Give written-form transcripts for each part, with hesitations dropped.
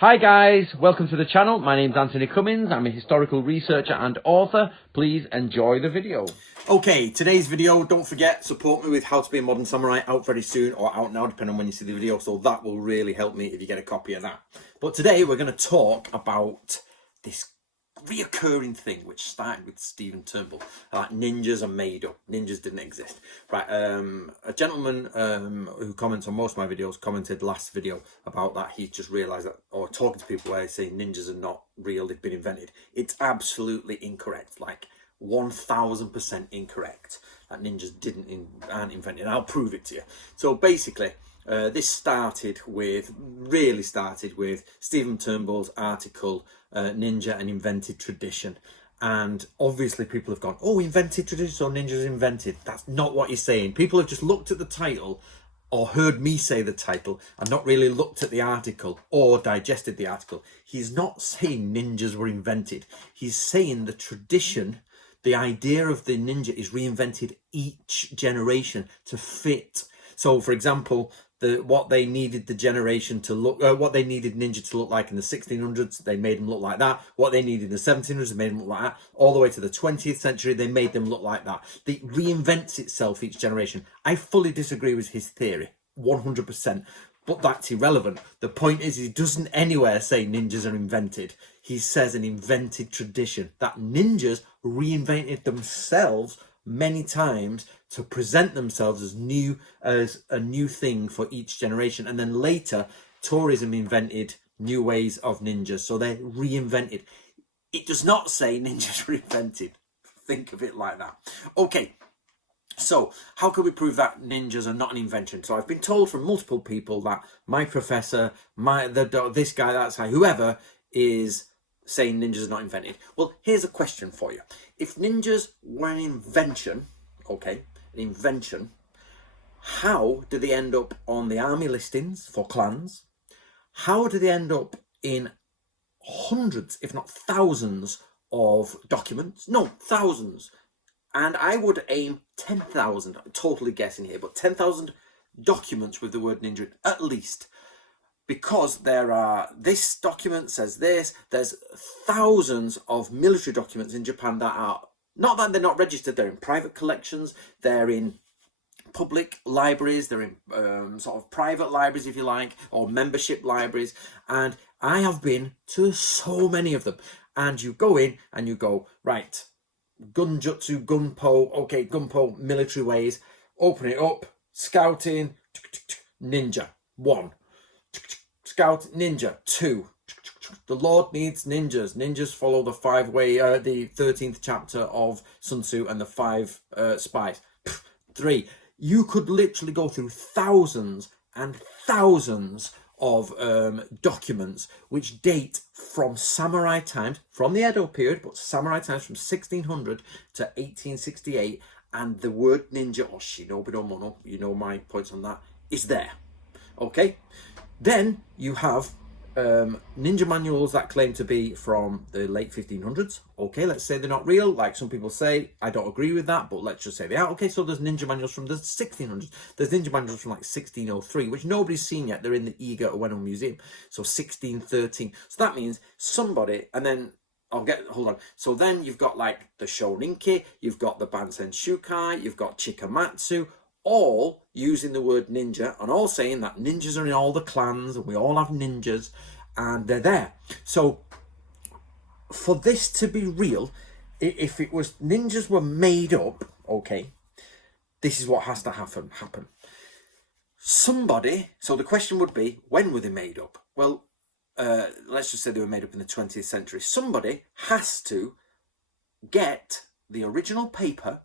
Hi guys, welcome to the channel. My name's Anthony Cummins. I'm a historical researcher and author. Please enjoy the video. Okay, today's video, don't forget, support me with How to Be a Modern Samurai, out very soon or out now, depending on when you see the video. So that will really help me if you get a copy of that. But today we're going to talk about this reoccurring thing which started with Stephen Turnbull. Like ninjas are made up. Ninjas didn't exist. Right, a gentleman who comments on most of my videos commented last video about that he just realised that, or talking to people where they say ninjas are not real, they've been invented. It's absolutely incorrect. Like 1000% incorrect. That ninjas aren't invented. I'll prove it to you. So basically, this really started with Stephen Turnbull's article, Ninja and Invented Tradition. And obviously people have gone, oh, invented tradition, so ninjas invented. That's not what he's saying. People have just looked at the title or heard me say the title and not really looked at the article or digested the article. He's not saying ninjas were invented. He's saying the tradition, the idea of the ninja is reinvented each generation to fit. So, for example, what they needed ninja to look like in the 1600s, they made them look like that. What they needed in the 1700s, they made them look like that. All the way to the 20th century, they made them look like that. It reinvents itself each generation. I fully disagree with his theory, 100%. But that's irrelevant. The point is, he doesn't anywhere say ninjas are invented. He says an invented tradition, that ninjas reinvented themselves many times to present themselves as a new thing for each generation. And then later, tourism invented new ways of ninjas. So they're reinvented. It does not say ninjas were invented. Think of it like that. Okay. So, how can we prove that ninjas are not an invention? So, I've been told from multiple people that my professor, this guy, that guy, whoever is saying ninjas are not invented. Well, here's a question for you. If ninjas were an invention, how do they end up on the army listings for clans? How do they end up in hundreds, if not thousands, of documents? No, thousands. And I would aim 10,000, I'm totally guessing here, but 10,000 documents with the word ninja at least. Because this document says this, there's thousands of military documents in Japan that are, not that they're not registered, they're in private collections, they're in public libraries, they're in sort of private libraries, if you like, or membership libraries. And I have been to so many of them. And you go in and you go, right, gunjutsu, gunpo, military ways, open it up, scouting, ninja, 1. Scout, ninja, 2. The Lord needs ninjas. Ninjas follow the 5-way, the 13th chapter of Sun Tzu and the 5 spies. 3. You could literally go through thousands and thousands of documents which date from samurai times, from the Edo period, but samurai times from 1600 to 1868, and the word ninja or shinobi no mono, you know my points on that, is there. Okay, then you have ninja manuals that claim to be from the late 1500s. Okay, let's say they're not real, like some people say. I don't agree with that, but let's just say they are. Okay, so there's ninja manuals from the 1600s. There's ninja manuals from like 1603, which nobody's seen yet. They're in the Iga Ueno Museum. So 1613. So that means somebody, and then hold on. So then you've got like the Shoninki, you've got the Bansen Shukai, you've got Chikamatsu, all using the word ninja and all saying that ninjas are in all the clans and we all have ninjas and they're there. So for this to be real, if it was ninjas were made up, okay, this is what has to happen. Somebody, so the question would be, when were they made up? Well, let's just say they were made up in the 20th century. Somebody has to get the original paper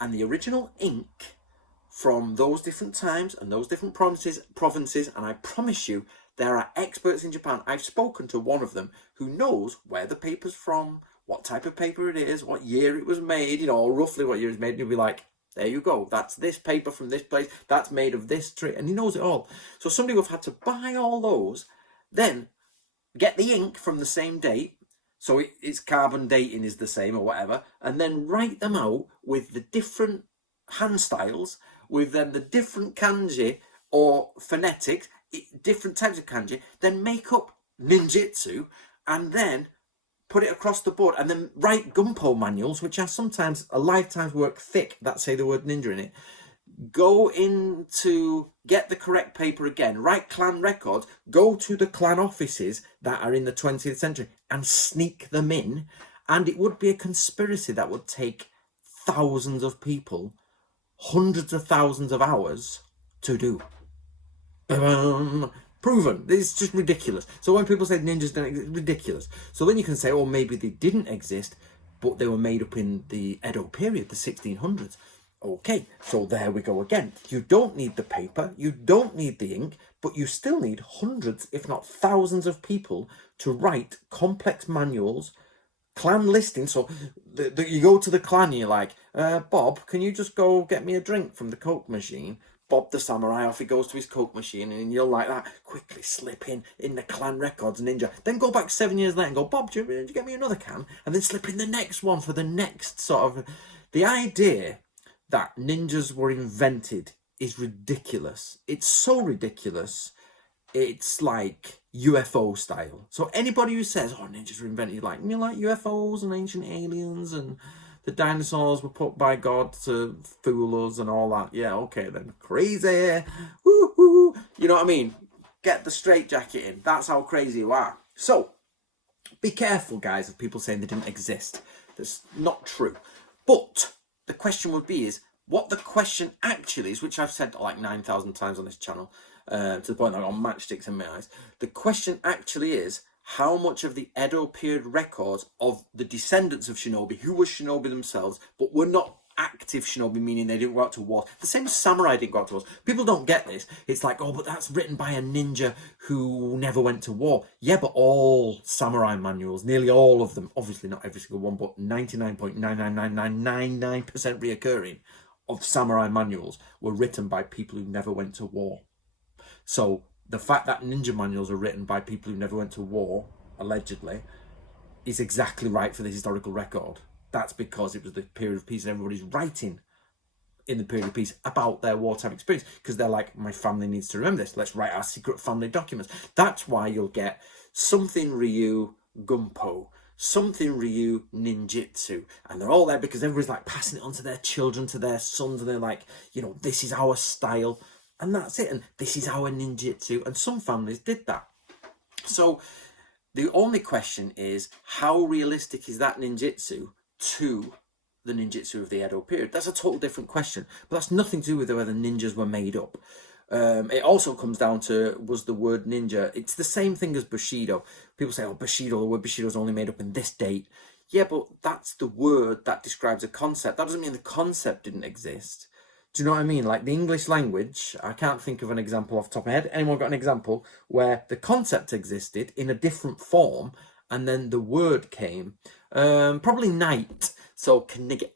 and the original ink from those different times and those different provinces, and I promise you there are experts in Japan. I've spoken to one of them who knows where the paper's from, what type of paper it is, what year it was made, you know, roughly what year it was made, and he'll be like, there you go, that's this paper from this place, that's made of this tree, and he knows it all. So somebody would have had to buy all those, then get the ink from the same date, so its carbon dating is the same or whatever, and then write them out with the different hand styles, with then the different kanji or phonetics, different types of kanji, then make up ninjutsu and then put it across the board and then write gunpo manuals, which are sometimes a lifetime's work thick, that say the word ninja in it. Go in to get the correct paper again, write clan records, go to the clan offices that are in the 20th century and sneak them in. And it would be a conspiracy that would take thousands of people, hundreds of thousands of hours to do. Proven. It's just ridiculous. So when people say ninjas don't exist, it's ridiculous. So then you can say, oh, maybe they didn't exist, but they were made up in the Edo period, the 1600s. Okay, so there we go again. You don't need the paper, you don't need the ink, but you still need hundreds, if not thousands of people to write complex manuals, clan listings. So you go to the clan and you're like, Bob, can you just go get me a drink from the Coke machine? Bob the samurai, off he goes to his Coke machine, and you'll like that, quickly slip in the clan records ninja. Then go back 7 years later and go, Bob, did you get me another can? And then slip in the next one for the next sort of... The idea that ninjas were invented is ridiculous. It's so ridiculous. It's like UFO style. So anybody who says, oh, ninjas were invented, you like UFOs and ancient aliens and the dinosaurs were put by God to fool us and all that. Yeah, okay then. Crazy. Woo-hoo. You know what I mean? Get the straitjacket in. That's how crazy you are. So be careful, guys, of people saying they didn't exist. That's not true. But the question would be is what the question actually is, which I've said like 9,000 times on this channel, to the point that I've got matchsticks in my eyes. The question actually is how much of the Edo period records of the descendants of shinobi, who were shinobi themselves, but were not active shinobi, meaning they didn't go out to war. The same as samurai didn't go out to war. People don't get this. It's like, oh, but that's written by a ninja who never went to war. Yeah, but all samurai manuals, nearly all of them, obviously not every single one, but 99.99999% reoccurring of samurai manuals were written by people who never went to war. So the fact that ninja manuals are written by people who never went to war, allegedly, is exactly right for the historical record. That's because it was the period of peace and everybody's writing in the period of peace about their wartime experience because they're like, my family needs to remember this. Let's write our secret family documents. That's why you'll get something Ryu Gunpo, something Ryu ninjutsu, and they're all there because everybody's like passing it on to their children, to their sons, and they're like, you know, this is our style, and that's it, and this is our ninjutsu, and some families did that. So the only question is, how realistic is that ninjutsu to the ninjutsu of the Edo period? That's a total different question, but that's nothing to do with whether ninjas were made up. It also comes down to, was the word ninja, it's the same thing as Bushido. People say, oh, Bushido, the word Bushido is only made up in this date. Yeah, but that's the word that describes a concept. That doesn't mean the concept didn't exist. Do you know what I mean? Like the English language, I can't think of an example off the top of my head. Anyone got an example where the concept existed in a different form and then the word came? Probably knight, so knigget.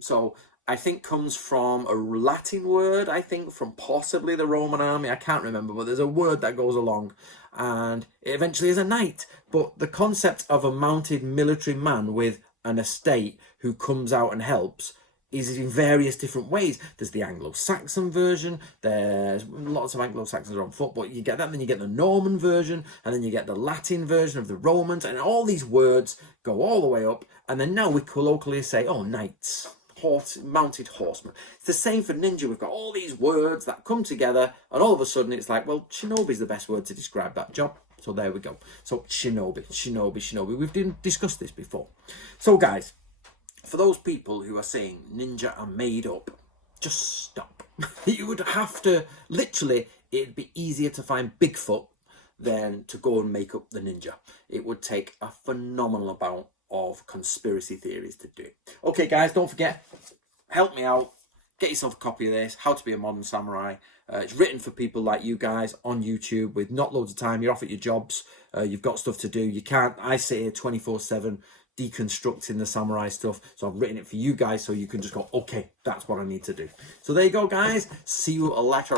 So I think comes from a Latin word, I think from possibly the Roman army. I can't remember, but there's a word that goes along and it eventually is a knight. But the concept of a mounted military man with an estate who comes out and helps is in various different ways. There's the Anglo-Saxon version, there's lots of Anglo-Saxons are on foot, but you get that, then you get the Norman version, and then you get the Latin version of the Romans, and all these words go all the way up, and then now we colloquially say, oh, knights, mounted horsemen. It's the same for ninja. We've got all these words that come together, and all of a sudden it's like, well, shinobi is the best word to describe that job. So there we go. So shinobi. We've discussed this before. So guys, for those people who are saying ninja are made up, just stop. You would have to, literally, it'd be easier to find Bigfoot than to go and make up the ninja. It would take a phenomenal amount of conspiracy theories to do it. Okay, guys, don't forget, help me out. Get yourself a copy of this, How to Be a Modern Samurai. It's written for people like you guys on YouTube with not loads of time. You're off at your jobs. You've got stuff to do. You can't, I sit here 24/7 deconstructing the samurai stuff. So I've written it for you guys so you can just go, okay, that's what I need to do. So there you go, guys. See you later.